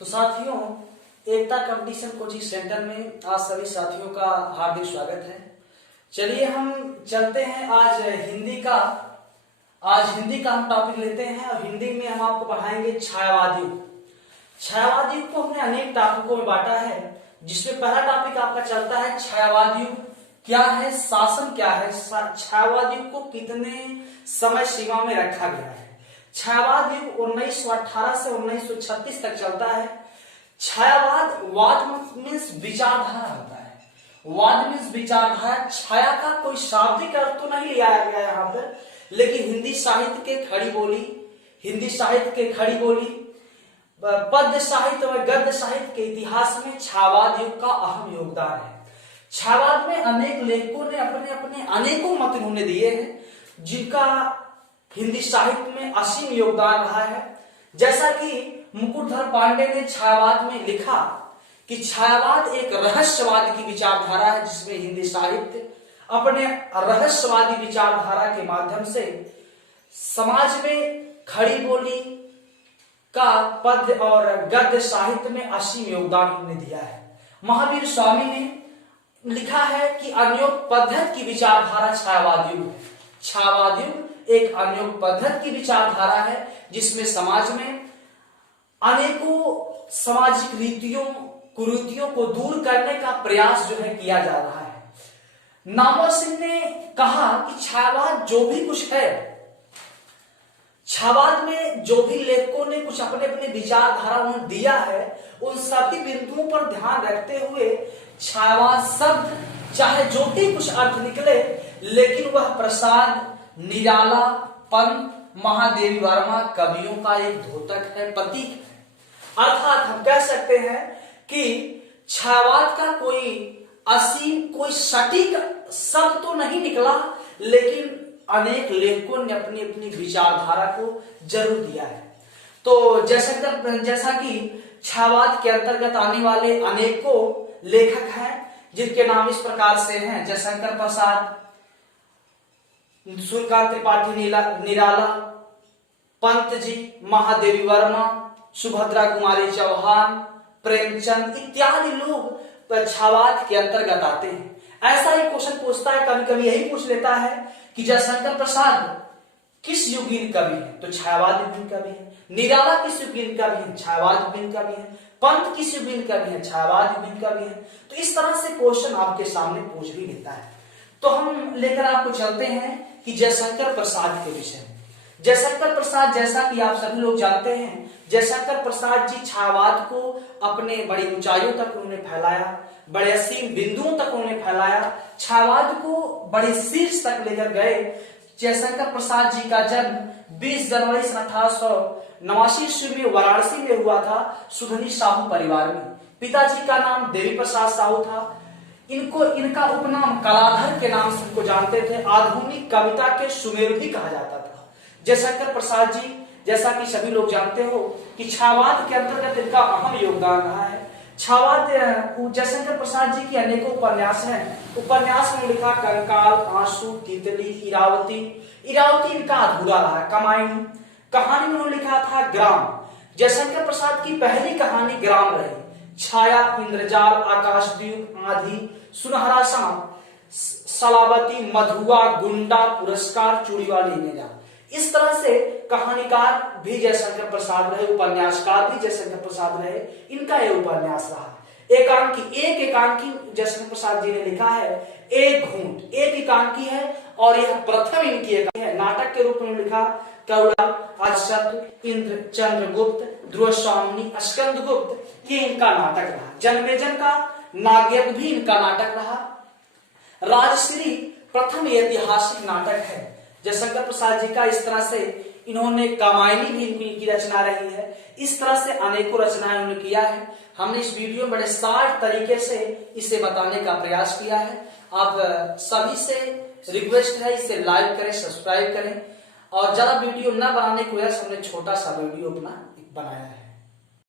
तो साथियों, एकता competition coaching centre में आज सभी साथियों का हार्दिक स्वागत है। चलिए हम चलते हैं। आज हिंदी का हम टॉपिक लेते हैं और हिंदी में हम आपको पढ़ाएंगे छायावाद युग। छायावाद युग को हमने अनेक टॉपिकों में बांटा है, जिसमें पहला टॉपिक आपका चलता है छायावाद युग क्या है, शासन क्या है, छायावाद युग को कितने समय सीमा में रखा गया है। छायावाद युग 1918 से 1936 तक चलता है। वाद मीन्स विचारधारा होता है। वाद मीन्स विचारधारा। छाया का कोई शाब्दिक अर्थ तो नहीं लिया गया यहाँ पर, लेकिन हिंदी साहित्य के खड़ी बोली, पद्य साहित्य और गद्य साहित्य के इतिहास में छायावाद युग का अहम योगदान है। छायावाद में अनेक लेखकों ने अपने अनेकों मत इन्होंने दिए हैं, जिनका हिंदी साहित्य में असीम योगदान रहा है। जैसा कि मुकुटधर पांडे ने छायावाद में लिखा कि छायावाद एक रहस्यवाद की विचारधारा है, जिसमें हिंदी साहित्य अपने रहस्यवादी विचारधारा के माध्यम से समाज में खड़ी बोली का पद्य और गद्य साहित्य में असीम योगदान उन्होंने दिया है। महावीर स्वामी ने लिखा है कि अन्योग पद्धति की विचारधारा छायावाद युग है। छायावाद युग एक अन्योग पद्धति की विचारधारा है, जिसमें समाज में अनेकों सामाजिक रीतियों कुरीतियों को दूर करने का प्रयास जो है किया जा रहा है। नामवर सिंह ने कहा कि छायावाद जो भी कुछ है, छायावाद में जो भी लेखकों ने कुछ अपने विचारधारा उन्हें दिया है, उन सभी बिंदुओं पर ध्यान रखते हुए छायावाद शब्द चाहे जो भी कुछ अर्थ निकले, लेकिन वह प्रसाद, निराला, पंत, महादेवी वर्मा कवियों का एक द्योतक है, प्रतीक है। अर्थात हम कह सकते हैं कि छायावाद का कोई असीम, कोई सटीक शब्द तो नहीं निकला, लेकिन अनेक लेखकों ने अपनी विचारधारा को जरूर दिया है। तो जैसा कि छायावाद के अंतर्गत आने वाले अनेकों लेखक हैं, जिनके नाम इस प्रकार से हैं: जयशंकर प्रसाद, सूर्यकांत त्रिपाठी निराला, पंत जी, महादेवी वर्मा, सुभद्रा कुमारी चौहान, प्रेमचंद इत्यादि लोग छायावाद के अंतर्गत आते हैं। ऐसा ही क्वेश्चन पूछता है, कभी कभी यही पूछ लेता है कि जयशंकर प्रसाद किस युगीन कवि है, तो छायावाद युगीन कवि है। निराला किस युगीन कवि है, छायावाद युगीन कवि है। पंत किस युगीन कवि है, छायावाद युगीन कवि है। तो इस तरह से क्वेश्चन आपके सामने पूछ भी लेता है। तो हम लेकर आपको चलते हैं कि जयशंकर प्रसाद के विषय में। जयशंकर प्रसाद, जैसा कि आप सभी लोग जानते हैं, जयशंकर प्रसाद जी छायावाद को अपने बड़ी ऊंचाइयों तक उन्होंने फैलाया, बड़े असीम बिंदुओं तक उन्होंने फैलाया, छायावाद को बड़े शीर्ष तक लेकर गए। जयशंकर प्रसाद जी का जन्म 20 जनवरी 1889 ईस्वी में वाराणसी में हुआ था, सुधनी साहू परिवार में। पिताजी का नाम देवी प्रसाद साहू था। इनका उपनाम कलाधर के नाम से इनको जानते थे। आधुनिक कविता के सुमेरु भी कहा जाता था। जयशंकर प्रसाद जी, जैसा कि सभी लोग जानते हो कि छायावाद के अंतर्गत इनका अहम योगदान रहा है। छायावाद, जयशंकर प्रसाद जी की अनेकों उपन्यास हैं। उपन्यास में लिखा कंकाल, आंसू, तितली, इरावती इनका अधूरा रहा। कहानी में उन्होंने लिखा था ग्राम। जयशंकर प्रसाद की पहली कहानी ग्राम रही। छाया, इंद्रजाल, आकाशद्वीप, आंधी, सुनहरा शाम, सलावती, मधुआ, गुंडा, पुरस्कार, चूड़ी वाली नेजा। इस तरह से कहानीकार भी जयशंकर प्रसाद रहे, उपन्यासकार भी जयशंकर प्रसाद रहे। इनका यह उपन्यास रहा। एक एकांकी जयशंकर प्रसाद जी ने लिखा है। एक घूंट एक एकांकी है और यह प्रथम इनकी एकांकी है। नाटक के रूप में लिखा करुणा, अजशत्रु, इंद्र, चंद्रगुप्त, ध्रुवस्वामिनी, स्कंदगुप्त, ये इनका नाटक रहा। जन्मेजय का नागयज्ञ भी इनका नाटक रहा। राजश्री प्रथम ऐतिहासिक नाटक है जयशंकर प्रसाद जी का। इस तरह से इन्होंने कामायनी भी इनकी रचना रही है। इस तरह से अनेकों रचनाएं उन्होंने किया है। हमने इस वीडियो में बड़े सार तरीके से इसे बताने का प्रयास किया है। आप सभी से रिक्वेस्ट है, इसे लाइक करें, सब्सक्राइब करें और ज्यादा वीडियो न बनाने की वजह से हमने छोटा सा वीडियो अपना बनाया है।